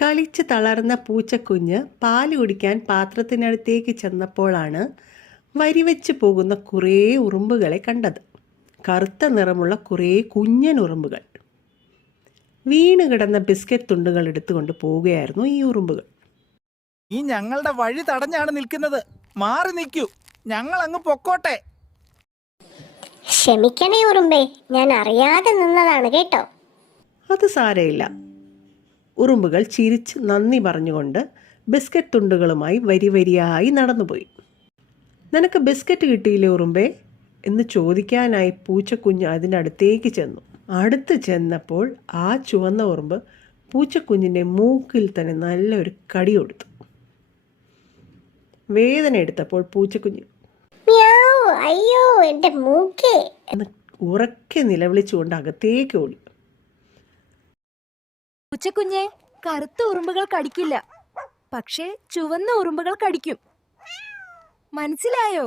കളിച്ച് തളർന്ന പൂച്ചക്കുഞ്ഞ് പാല് കുടിക്കാൻ പാത്രത്തിനടുത്തേക്ക് ചെന്നപ്പോഴാണ് വരിവെച്ച് പോകുന്ന കുറേ ഉറുമ്പുകളെ കണ്ടത്. കറുത്ത നിറമുള്ള കുറേ കുഞ്ഞൻ ഉറുമ്പുകൾ. വീണ് കിടന്ന ബിസ്ക്കറ്റ് തുണ്ടുകൾ എടുത്തുകൊണ്ട് പോവുകയായിരുന്നു ഈ ഉറുമ്പുകൾ. ഈ ഞങ്ങളുടെ വഴി തടഞ്ഞാണ് നിൽക്കുന്നത്, മാറി നിൽക്കൂ, ഞങ്ങൾ അങ്ങ് പൊക്കോട്ടെ. ക്ഷമിക്കണേ ഉറുമ്പേ, ഞാൻ അറിയാതെ നിന്നതാണ് കേട്ടോ. അത് സാരമില്ല. ഉറുമ്പുകൾ ചിരിച്ച് നന്ദി പറഞ്ഞുകൊണ്ട് ബിസ്ക്കറ്റ് തുണ്ടുകളുമായി വരിവരിയായി നടന്നുപോയി. നിനക്ക് ബിസ്ക്കറ്റ് കിട്ടിയില്ലേ ഉറുമ്പേ എന്ന് ചോദിക്കാനായി പൂച്ചക്കുഞ്ഞ് അതിൻ്റെ അടുത്തേക്ക് ചെന്നു. അടുത്ത് ചെന്നപ്പോൾ ആ ചുവന്ന ഉറുമ്പ് പൂച്ചക്കുഞ്ഞിൻ്റെ മൂക്കിൽ തന്നെ നല്ലൊരു കടി കൊടുത്തു. വേദന എടുത്തപ്പോൾ പൂച്ചക്കുഞ്ഞ് അയ്യോ എൻ്റെ മൂക്കേ എന്ന് ഉറക്കെ നിലവിളിച്ചുകൊണ്ട് അകത്തേക്ക് ഓടി. പൂച്ചക്കുഞ്ഞെ, കറുത്ത ഉറുമ്പുകൾ കടിക്കില്ല, പക്ഷേ ചുവന്ന ഉറുമ്പുകൾ കടിക്കും. മനസ്സിലായോ?